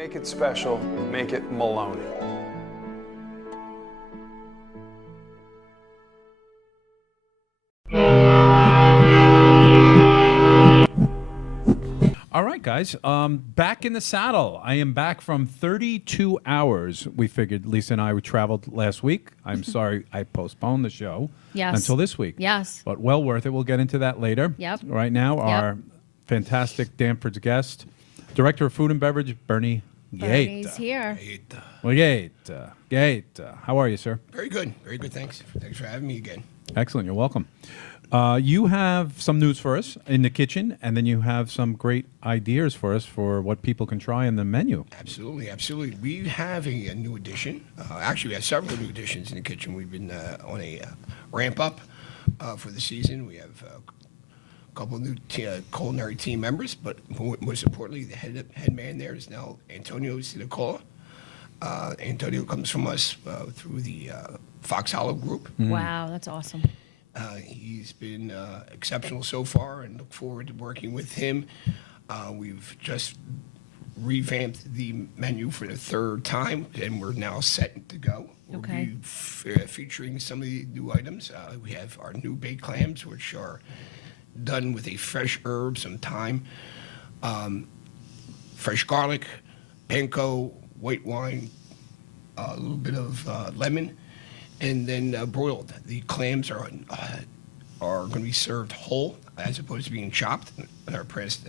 Make it special, make it Maloney. All right, guys. Back in the saddle. I am back from 32 hours. We figured Lisa and I traveled last week. I'm sorry I postponed the show until this week. Yes. But well worth it. We'll get into that later. Yep. Right now, our fantastic Danford's guest, Director of Food and Beverage, Burnie Gaeta. Bernie's here. Gaeta. How are you, sir? Very good. Very good. Thanks. Thanks for having me again. Excellent. You're welcome. You have some news for us in the kitchen, and then you have some great ideas for us for what people can try in the menu. Absolutely. Absolutely. We have a new addition. Actually, we have several new additions in the kitchen. We've been on a ramp up for the season. We have a couple of new culinary team members, but most importantly, the head man there is now Antonio Sinacola. Antonio comes from us through the Fox Hollow Group. Wow, that's awesome. He's been exceptional so far, and look forward to working with him. We've just revamped the menu for the third time, and we're now set to go. We'll Okay. be featuring some of the new items. We have our new baked clams, which are done with a fresh herb, some thyme, fresh garlic, panko, white wine, a little bit of lemon, and then broiled. The clams are going to be served whole as opposed to being chopped in our past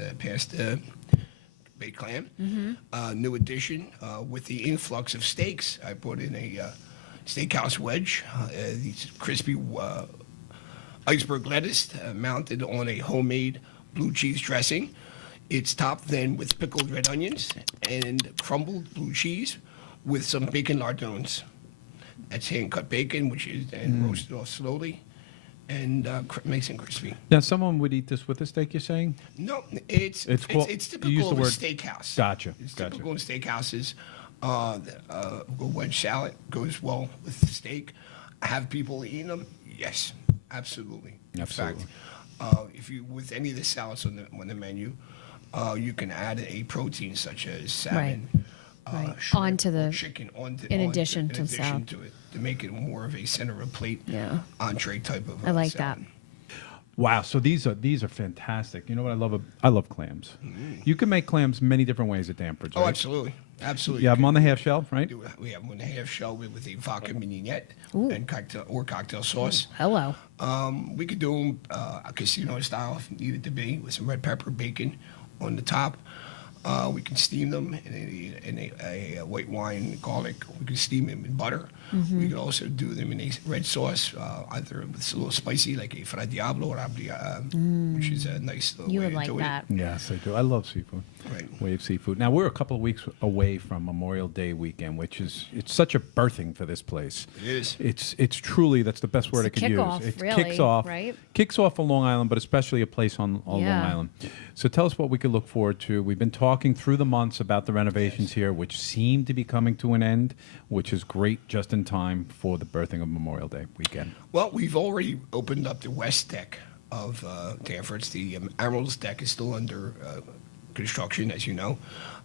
baked clam. New addition with the influx of steaks. I put in a steakhouse wedge. These crispy iceberg lettuce mounted on a homemade blue cheese dressing. It's topped then with pickled red onions and crumbled blue cheese with some bacon lardons. That's hand-cut bacon, which is and roasted off slowly, and makes it crispy. Now, someone would eat this with a steak, you're saying? No, it's typical of a steakhouse. Gotcha. It's typical of steakhouses. Wedge salad goes well with the steak. Have people eating them? Yes, absolutely. In fact, if you with any of the salads on the menu, you can add a protein such as salmon. Right. Shrimp, Onto the chicken in addition to salad. to it to make it more of a center of a plate entree type of I like salad. that. Wow, so these are fantastic. You know what I love? I love clams. You can make clams many different ways at Danford's, right? Oh, absolutely. Absolutely. You have them on the half shell, right? We have them on the half shell with a vodka mignonette and cocktail sauce. Hello. We could do them a casino style if needed to be, with some red pepper, bacon on the top. We can steam them in a white wine, garlic. We can steam them in butter. We can also do them in a red sauce, either with a little spicy, like a Fra Diablo, or which is a nice little You way would to like do that. Yes, I do. I love seafood. Right. Wave seafood. Now, we're a couple of weeks away from Memorial Day weekend, it's such a birthing for this place. It is. It's truly, that's the best word I It's could a use. kickoff, It really, kicks off, right? Kicks off on Long Island, but especially a place on Long Yeah. Island. So tell us what we could look forward to. We've been talking through the months about the renovations here, which seem to be coming to an end, which is great just in time for the birthing of Memorial Day weekend. Well, we've already opened up the west deck of Danford's. The Admiral's deck is still under construction, as you know.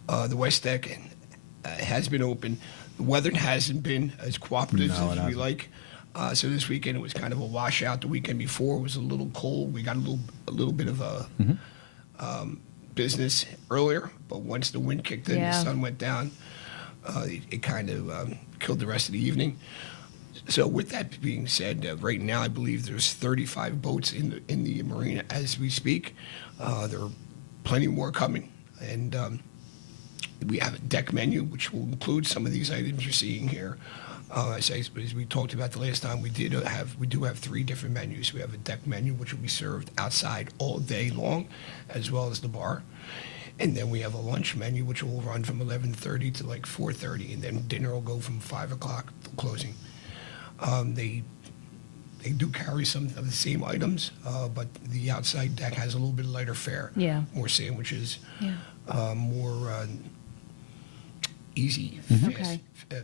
The west deck has been open. The weather hasn't been as cooperative No, it as we hasn't. like. So this weekend it was kind of a washout. The weekend before was a little cold. We got a little bit of a business earlier, but once the wind kicked in, Yeah. the sun went down. It kind of killed the rest of the evening. So with that being said, right now I believe there's 35 boats in the marina as we speak. There are plenty more coming, and we have a deck menu which will include some of these items you're seeing here. As we talked about the last time, we do have three different menus. We have a deck menu which will be served outside all day long, as well as the bar. And then we have a lunch menu which will run from 11:30 to like 4:30, and then dinner will go from 5 o'clock till closing. They do carry some of the same items, but the outside deck has a little bit lighter fare. Yeah. More sandwiches. Yeah. More easy, fast Okay.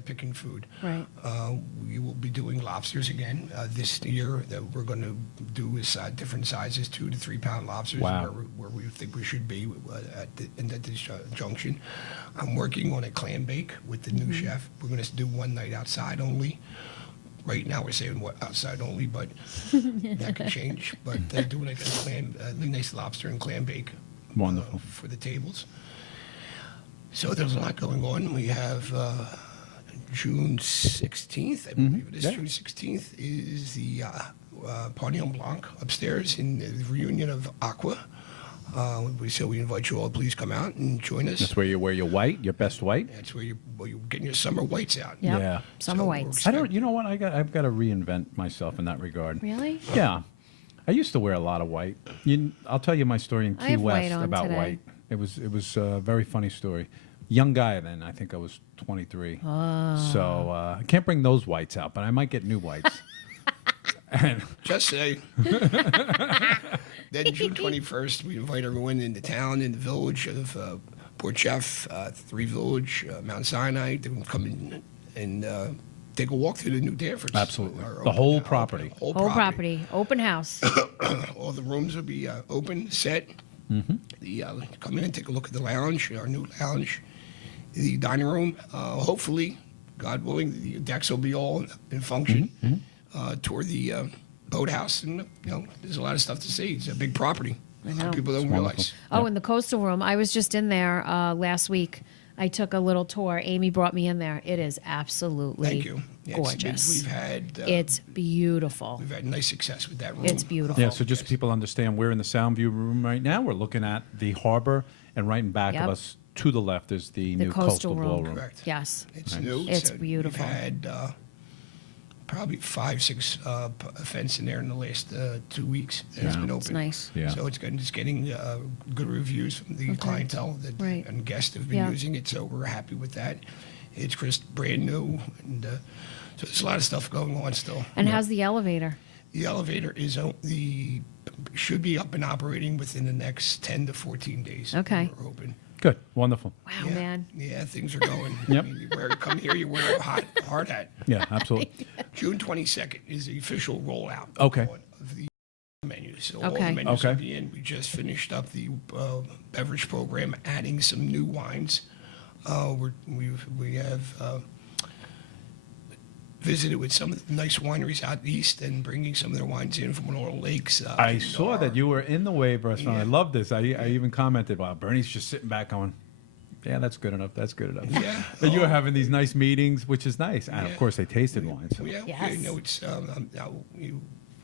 picking food. Right. We will be doing lobsters again this year. That we're going to do is different sizes, 2 to 3 pound lobsters, Wow. where we think we should be at this junction. I'm working on a clam bake with the new chef. We're going to do one night outside only. Right now we're saying outside only, but that could change. But doing a clam, nice lobster and clam bake. Wonderful. For the tables. So there's a lot going on. We have June 16th, I believe it is. Yeah. June 16th is the Pavillon Blanc upstairs in the reunion of Aqua. So we invite you all, please come out and join us. That's where you wear your white, your best white. That's where you're getting your summer whites out. Yep. Yeah. Summer So whites. I don't. You know what? I've got to reinvent myself in that regard. Really? Yeah. I used to wear a lot of white. I'll tell you my story in I Key have white West on about today. white. It was a very funny story. Young guy then. I think I was 23. So I can't bring those whites out, but I might get new whites. And Just say. Then June 21st, we invite everyone in the town, in the village of Port Jeff, Three Village, Mount Sinai, to come in and take a walk through the new Danfords. Absolutely. Our The open- whole our property. Whole property. Open house. All the rooms will be open, set. Come in and take a look at the lounge, our new lounge, the dining room. Hopefully, God willing, the decks will be all in function. Tour the boathouse, and there's a lot of stuff to see. It's a big property. A lot of people don't realize. Oh, in the coastal room. I was just in there last week. I took a little tour. Amy brought me in there. It is absolutely Thank you. Yeah, gorgeous. We've had It's beautiful. we've had nice success with that room. It's beautiful. yeah, so just so people understand, we're in the sound view room right now. We're looking at the harbor, and right in back Yep. of us, to the left, is the new coastal room. ballroom. Correct. Yes. It's new. It's beautiful. We've had probably 5-6 events in there in the last 2 weeks. That has been open. It's nice. Yeah. So it's getting good reviews from the clientele Right. and guests have been Yeah. using it. So we're happy with that. It's just brand new, and so there's a lot of stuff going on still. And how's the elevator? The elevator is should be up and operating within the next 10 to 14 days. Okay. We're open. Good. Wonderful. Wow, Yeah. man. Yeah, things are going. Yep. I mean, come here, you wear a hard hat. Yeah, absolutely. June 22nd is the official rollout. Okay. Of the menus. So all Okay. the menus will Okay. be in. We just finished up the beverage program, adding some new wines. We have visited with some of the nice wineries out east and bringing some of their wines in from Laurel Lakes. I saw that you were in the Wave restaurant. I Yeah. love this. I even commented, wow, Bernie's just sitting back going, yeah, that's good enough. That's good enough. Yeah. And you were having these nice meetings, which is nice. And Yeah. of course, they tasted wine. So. Yeah, Yes.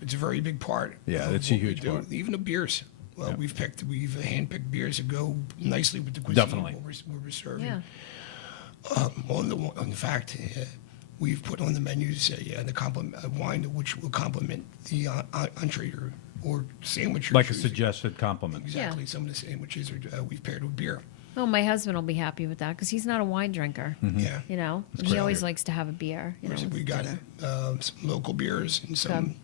it's a very big part. Yeah, of it's a what we huge do. part. Even the beers. Well, Yeah. we've handpicked beers that go nicely with the cuisine. Definitely. What we're serving. Yeah. In fact, we've put on the menus the wine which will complement the entree or sandwich. you're Like a choosing. suggested compliment. Exactly. Yeah. Some of the sandwiches we've paired with beer. Oh, my husband will be happy with that because he's not a wine drinker. Yeah. You know, and he great. always likes to have a beer. You know, Whereas with we got dinner. some local beers and some Good.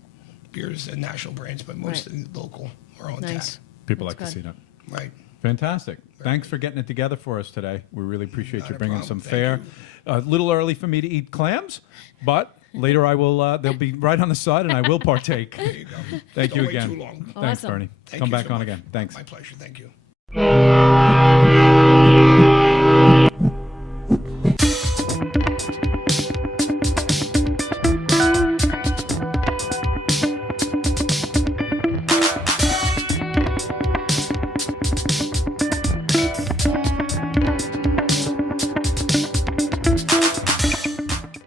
beers and national brands, but most Right. of the local are on Nice. tap. People That's like to see good. that. Right. Fantastic. Thanks for getting it together for us today. We really appreciate Not you a bringing problem. some Thank fare. A little early for me to eat clams, but later I will. They'll be right on the side, and I will partake. There you go. Thank Don't you wait again. too long. Thanks, Awesome. Bernie. Thank Come you back so on much. again. Thanks. My pleasure. Thank you.